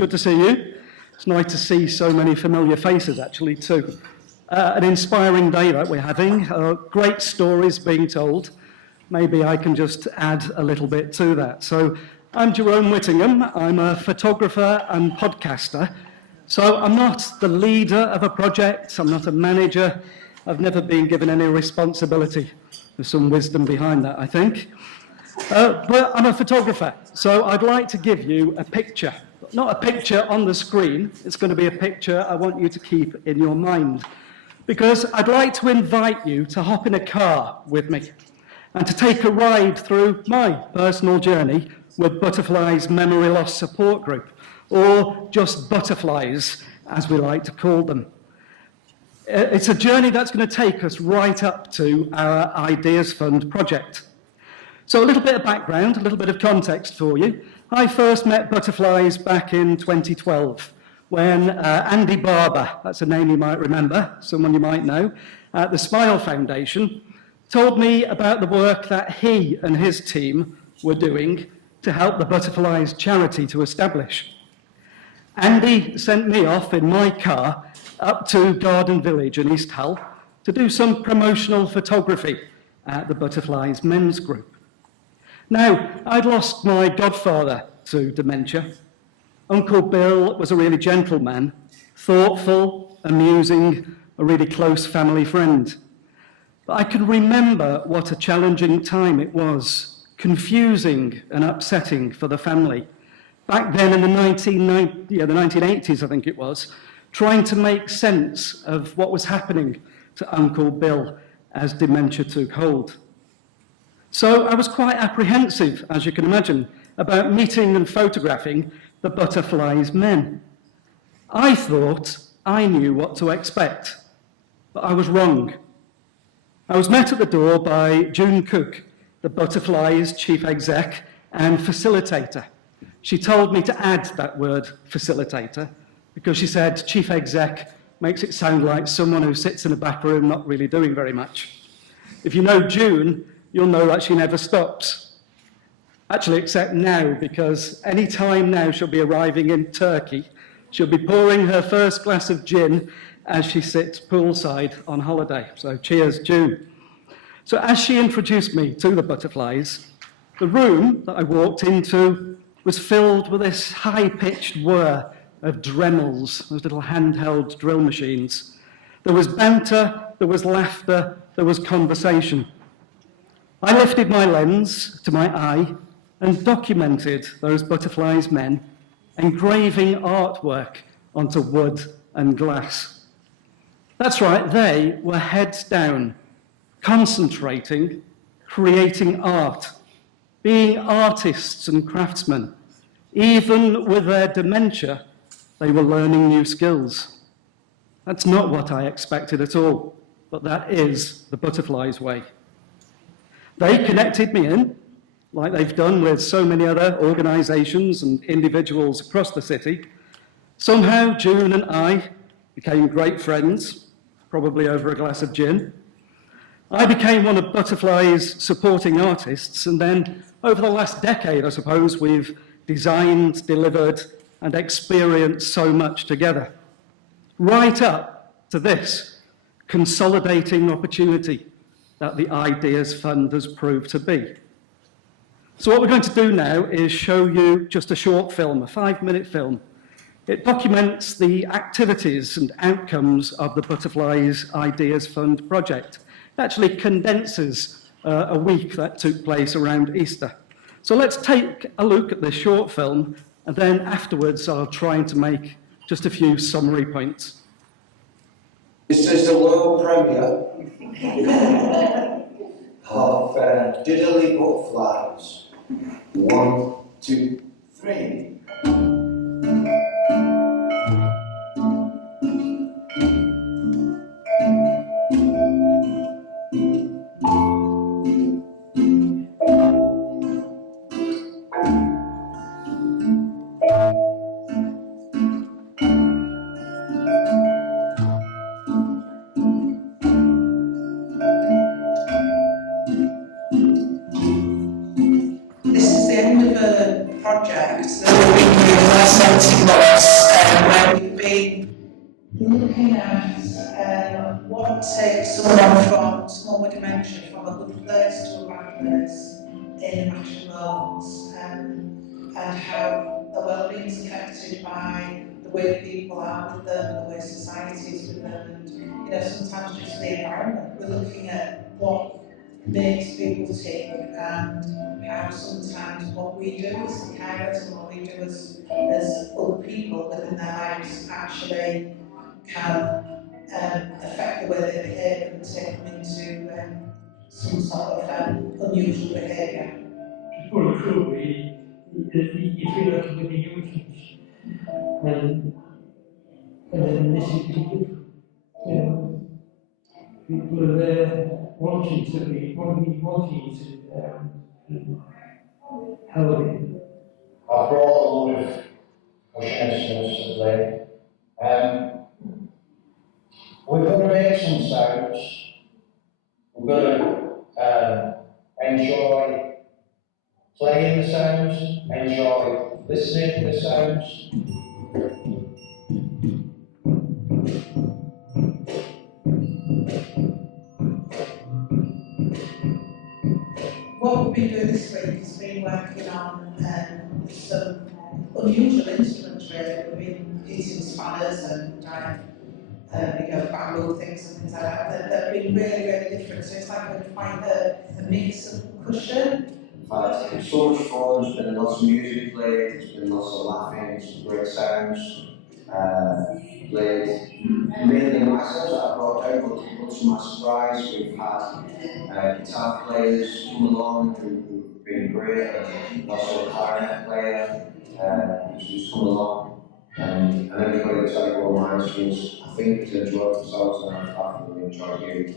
good to see you. It's nice to see so many familiar faces, actually, too. An inspiring day that we're having, great stories being told. Maybe I can just add a little bit to that. So I'm Jerome Whittingham. I'm a photographer and podcaster. So I'm not the leader of a project. I'm not a manager. I've never been given any responsibility. There's some wisdom behind that, I think. But I'm a photographer, so I'd like to give you a picture. Not a picture on the screen. It's going to be a picture I want you to keep in your mind. Because I'd like to invite you to hop in a car with me and to take a ride through my personal journey with Butterflies Memory Loss Support Group, or just Butterflies, as we like to call them. It's a journey that's going to take us right up to our Ideas Fund project. So a little bit of background, a little bit of context for you. I first met Butterflies back in 2012 when Andy Barber, that's a name you might remember, someone you might know, at the Smile Foundation, told me about the work that he and his team were doing to help the Butterflies charity to establish. Andy sent me off in my car up to Garden Village in East Hull to do some promotional photography at the Butterflies Men's Group. Now, I'd lost my godfather to dementia. Uncle Bill was a really gentle man, thoughtful, amusing, a really close family friend. But I can remember what a challenging time it was, confusing and upsetting for the family. Back then in the 1980s, I think it was, trying to make sense of what was happening to Uncle Bill as dementia took hold. So I was quite apprehensive, as you can imagine, about meeting and photographing the Butterflies men. I thought I knew what to expect, but I was wrong. I was met at the door by June Cook, the Butterflies chief exec and facilitator. She told me to add that word, facilitator, because she said chief exec makes it sound like someone who sits in a back room not really doing very much. If you know June, you'll know that she never stops. Actually, except now, because any time now she'll be arriving in Turkey, she'll be pouring her first glass of gin as she sits poolside on holiday. So cheers, June. So as she introduced me to the Butterflies, the room that I walked into was filled with this high-pitched whir of Dremels, those little handheld drill machines. There was banter, there was laughter, there was conversation. I lifted my lens to my eye and documented those Butterflies men engraving artwork onto wood and glass. That's right, they were heads down, concentrating, creating art, being artists and craftsmen. Even with their dementia, they were learning new skills. That's not what I expected at all, but that is the Butterflies way. They connected me in, like they've done with so many other organisations and individuals across the city. Somehow, June and I became great friends, probably over a glass of gin. I became one of Butterfly's supporting artists, and then over the last decade, I suppose, we've designed, delivered, and experienced so much together. Right up to this consolidating opportunity that the Ideas Fund has proved to be. So what we're going to do now is show you just a short film, a 5-minute film. It documents the activities and outcomes of the Butterflies Ideas Fund project. It actually condenses a week that took place around Easter. So let's take a look at this short film, and then afterwards I'll try to make just a few summary points. This is the world premiere of Diddley Butterflies. 1, 2, 3. This is the end of a project that we've been fascinating was where we've been looking at what takes someone with dementia from a good place to a bad place in a matter of moments, and how the well-being is affected by the way people are with them, the way society is with them, and sometimes just the environment. We're looking at what makes people tick, and how sometimes what we do as the carers and what we do as other people within their lives actually can affect the way they behave and take them into some sort of unusual behaviour. People feel you feel like you're being used, and then this is people, people are there wanting to help you. I brought a load of Christians to play. We're going to make some sounds. We're going to enjoy playing the sounds, enjoy listening to the sounds. What we've been doing this week has been working on some unusual instruments really. We've been hitting spanners and bamboo things and things like that. They've been really, really different. So it's like quite a mix of percussion. In fact, it's so much fun. There's been lots of music played, there's been lots of laughing, some great sounds played. Mainly myself that I brought out, but to my surprise, we've had guitar players come along who've been great, and also a clarinet player who's come along, and everybody that's had a mind streams, I think, to enjoy themselves, and I've really enjoyed hearing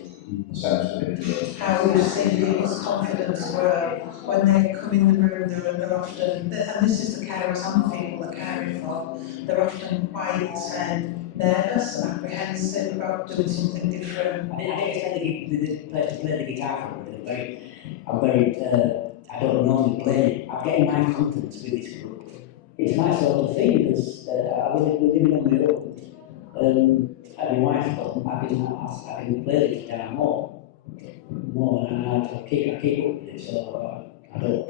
the sounds of it. How we've seen people's confidence grow when they come in the room. They're often, and this is the carers and the people they're caring for, they're often quite nervous and apprehensive about doing something different. I think it's like the play the guitar for me. I'm very, I don't normally play. I'm getting my confidence with this group. It's my sort of thing because I was living on my own. And my wife I've been playing the guitar more, and I keep up with it, so I don't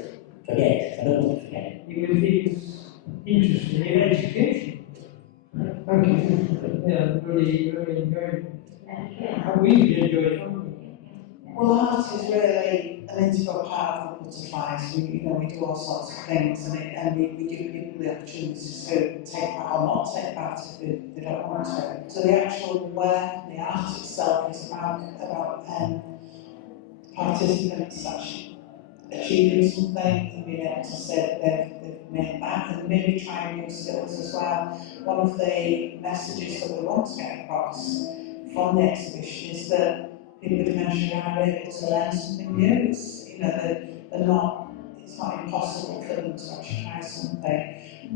forget. I don't want to forget. You will think it's interesting in education. Thank you. Yeah, really enjoyed it. How we enjoyed it. Well, art is really an integral part of the butterflies. We do all sorts of things, and we give people the opportunity to take part or not take part if they don't want to. So the actual work, the art itself, is about participants actually achieving something and being able to say that they've made that, and maybe trying new skills as well. One of the messages that we want to get across from the exhibition is that people with dementia are able to learn something new. It's not impossible for them to actually try something,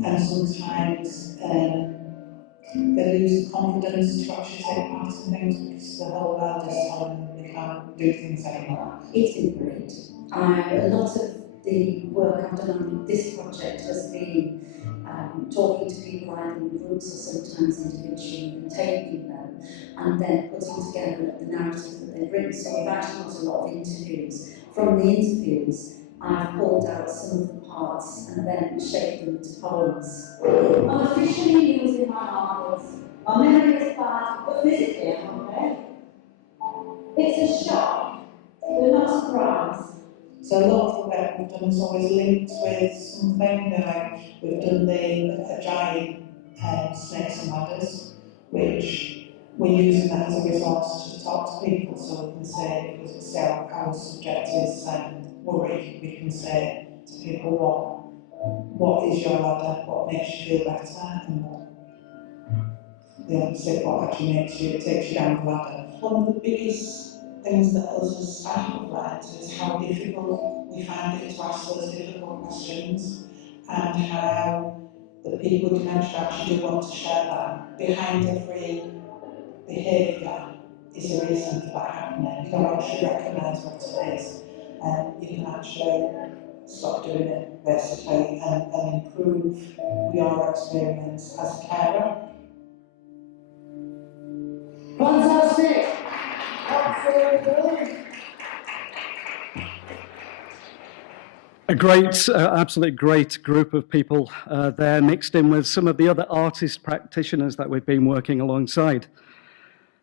and sometimes they lose the confidence to actually take part in things because the whole world is telling them they can't do things anymore. It's been great. A lot of the work I've done on this project has been talking to people either in groups or sometimes individually, and taking them and then putting together the narrative that they've written. So we've actually got a lot of interviews. From the interviews, I've pulled out some of the parts and then shaped them into poems. I'm officially using my arms. My memory is bad, but physically I'm okay. It's a shock. We're not surprised. So a lot of the work we've done is always linked with something. Like we've done the giant snakes and ladders, which we're using that as a resource to talk to people. So we can say, because it's our subject is worry, we can say to people what is your ladder, what makes you feel better, and what actually takes you down the ladder. One of the biggest things that us as staff have learned is how difficult we find it to ask those difficult questions, and how the people with dementia actually do want to share that. Behind every behaviour is a reason for that happening. You don't actually recognise what it is, and you can actually stop doing it, basically, and improve your experience as a carer. Fantastic! Absolutely brilliant! A great, absolutely great group of people there, mixed in with some of the other artist practitioners that we've been working alongside.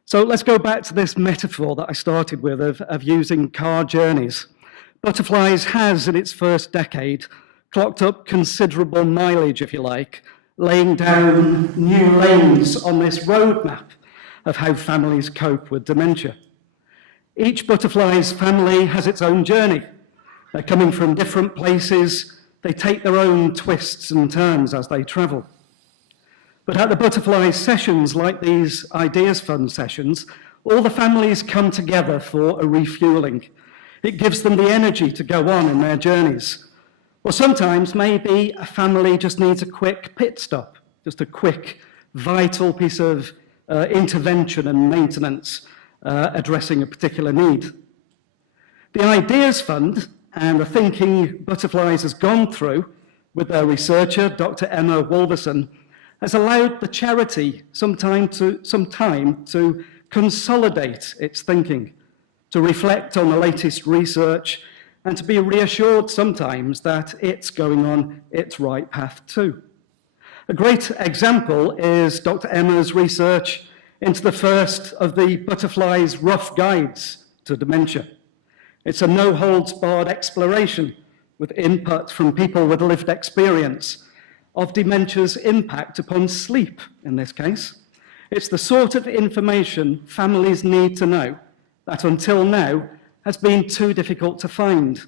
So let's go back to this metaphor that I started with of using car journeys. Butterflies has, in its first decade, clocked up considerable mileage, if you like, laying down new lanes on this roadmap of how families cope with dementia. Each butterfly's family has its own journey. They're coming from different places. They take their own twists and turns as they travel. But at the butterfly sessions, like these Ideas Fund sessions, all the families come together for a refueling. It gives them the energy to go on in their journeys. Or sometimes maybe a family just needs a quick pit stop, just a quick, vital piece of intervention and maintenance addressing a particular need. The Ideas Fund and the thinking Butterflies has gone through with their researcher, Dr. Emma Wolverson, has allowed the charity some time to consolidate its thinking, to reflect on the latest research, and to be reassured sometimes that it's going on its right path too. A great example is Dr. Emma's research into the first of the Butterflies' rough guides to dementia. It's a no-holds-barred exploration with input from people with lived experience of dementia's impact upon sleep, in this case. It's the sort of information families need to know that until now has been too difficult to find,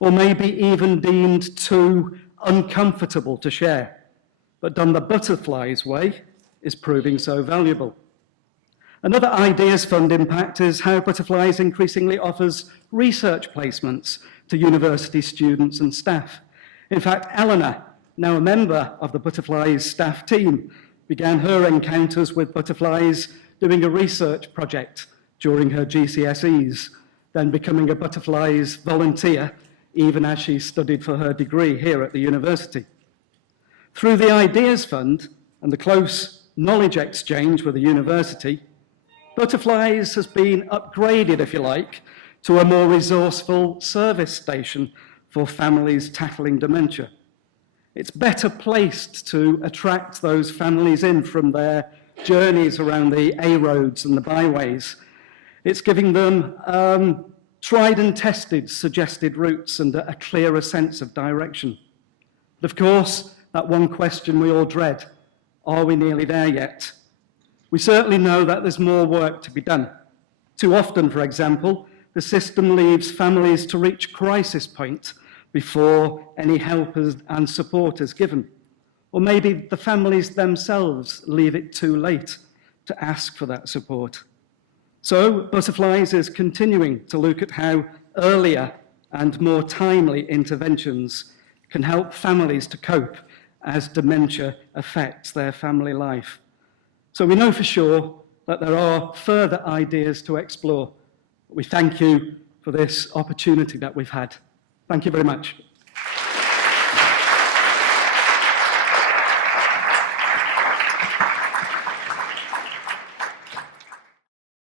or maybe even deemed too uncomfortable to share, but done the Butterflies way is proving so valuable. Another Ideas Fund impact is how Butterflies increasingly offers research placements to university students and staff. In fact, Eleanor, now a member of the Butterflies staff team, began her encounters with Butterflies doing a research project during her GCSEs, then becoming a Butterflies volunteer even as she studied for her degree here at the university. Through the Ideas Fund and the close knowledge exchange with the university, Butterflies has been upgraded, if you like, to a more resourceful service station for families tackling dementia. It's better placed to attract those families in from their journeys around the A roads and the byways. It's giving them tried and tested suggested routes and a clearer sense of direction. But of course, that one question we all dread, are we nearly there yet? We certainly know that there's more work to be done. Too often, for example, the system leaves families to reach crisis point before any help and support is given. Or maybe the families themselves leave it too late to ask for that support. So Butterflies is continuing to look at how earlier and more timely interventions can help families to cope as dementia affects their family life. So we know for sure that there are further ideas to explore. We thank you for this opportunity that we've had. Thank you very much.